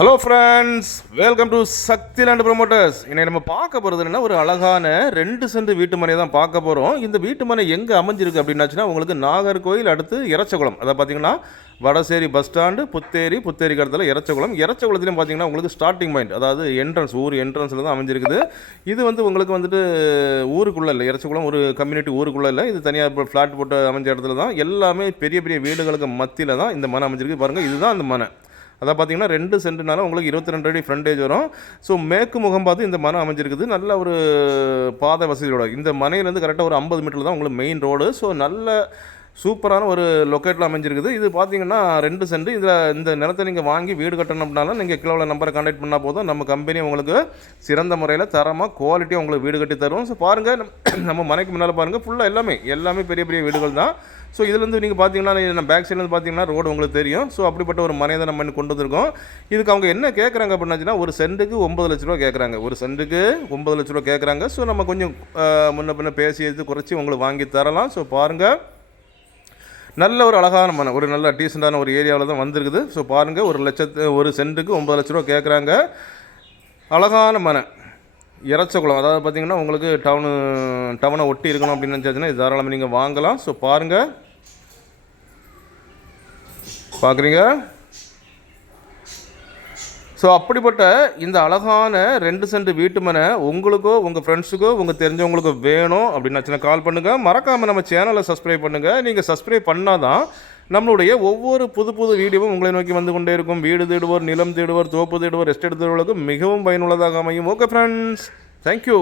Hello friends, welcome to Shakti land promoters. இன்னைக்கு நம்ம பார்க்க போகிறது என்ன, ஒரு அழகான 2 சென்ட் வீட்டு மனையை தான் பார்க்க போகிறோம். இந்த வீட்டு மனை எங்கே அமைஞ்சிருக்கு அப்படின்னாச்சுன்னா உங்களுக்கு நாகர்கோயில் அடுத்து இறச்சகுளம். அதை பார்த்தீங்கன்னா வடசேரி பஸ் ஸ்டாண்டு, புத்தேரி கடத்தில் இறச்சகுளத்துலையும் பார்த்தீங்கன்னா உங்களுக்கு ஸ்டார்டிங் பாயிண்ட், அதாவது என்ட்ரன்ஸ், ஊர் என்ட்ரன்ஸில் தான் அமைஞ்சிருக்குது. இது உங்களுக்கு வந்துட்டு ஊருக்குள்ளே இல்லை, இறச்சகுளம் ஒரு கம்யூனிட்டி ஊருக்குள்ளே இல்லை, இது தனியாக ஃப்ளாட் போட்டு அமைஞ்ச இடத்துல தான். எல்லாமே பெரிய பெரிய வீடுகளுக்கு மத்தியில் தான் இந்த மனை அமைஞ்சிருக்கு. பாருங்கள், இதுதான் அந்த மனை. அதான் பார்த்தீங்கன்னா 2 சென்ட்னால உங்களுக்கு 22 அடி ஃப்ரண்டேஜ் வரும். ஸோ மேற்கு முகம் பார்த்து இந்த மனை அமைஞ்சிருக்குது. நல்ல ஒரு பாதை வசதியோட இந்த மனையிலேருந்து கரெக்டாக ஒரு 50 மீட்டர் தான் உங்களுக்கு மெயின் ரோடு. ஸோ நல்ல சூப்பரான ஒரு லொக்கேட்டில் அமைஞ்சிருக்குது. இது பார்த்தீங்கன்னா 2 சென்ட். இதில் இந்த நிலத்தை நீங்கள் வாங்கி வீடு கட்டணும் அப்படின்னாலும் நீங்கள் கீழே நம்பரை கான்டாக்ட் பண்ணால் போதும். நம்ம கம்பெனி உங்களுக்கு சிறந்த முறையில் தரமாக குவாலிட்டியாக உங்களுக்கு வீடு கட்டி தரும். ஸோ பாருங்கள், நம்ம மனைக்கு முன்னால் பாருங்கள், ஃபுல்லாக எல்லாமே பெரிய பெரிய வீடுகள் தான். ஸோ இதுலேருந்து நீங்கள் பார்த்தீங்கன்னா பேக் சைட்லேருந்து பார்த்தீங்கன்னா ரோடு உங்களுக்கு தெரியும். ஸோ அப்படிப்பட்ட ஒரு மனையை தான் நம்ம கொண்டு வந்திருக்கோம். இதுக்கு அவங்க என்ன கேட்குறாங்க அப்படின்னாச்சுன்னா, ஒரு சென்ட்டுக்கு 9 லட்ச ரூபா கேட்குறாங்க. ஒரு சென்ட்டுக்கு 9 லட்ச ரூபா கேட்குறாங்க. ஸோ நம்ம கொஞ்சம் முன்ன பின்ன பேசி எடுத்து குறைச்சி உங்களுக்கு வாங்கி தரலாம். ஸோ பாருங்கள், நல்ல ஒரு அழகான மனை, ஒரு நல்ல டீசெண்டான ஒரு ஏரியாவில் தான் வந்திருக்குது. ஸோ பாருங்கள், ஒரு சென்ட்டுக்கு 9 லட்ச ரூபா கேட்குறாங்க. அழகான மனை, இறச்சகுளம். அதாவது பார்த்திங்கன்னா உங்களுக்கு டவுனை ஒட்டி இருக்கணும் அப்படின்னு நினச்சாச்சுன்னா இது தாராளமாக நீங்கள் வாங்கலாம். ஸோ பாருங்கள், பார்க்குறீங்க. ஸோ அப்படிப்பட்ட இந்த அழகான 2 சென்ட் வீட்டு மனை உங்களுக்கோ உங்கள் ஃப்ரெண்ட்ஸுக்கோ உங்கள் தெரிஞ்சவங்களுக்கோ வேணும் அப்படின்னாச்சுன்னா கால் பண்ணுங்கள். மறக்காமல் நம்ம சேனலை சப்ஸ்கிரைப் பண்ணுங்கள். நீங்கள் சப்ஸ்கிரைப் பண்ணால் தான் நம்மளுடைய ஒவ்வொரு புது வீடியோவும் உங்களை நோக்கி வந்து கொண்டே இருக்கும். வீடு தேடுவோர், நிலம் தேடுவோர், தோப்பு தேடுவோர், எஸ்டேட் தேடுவோருக்கு மிகவும் பயனுள்ளதாக அமையும். Okay friends, thank you.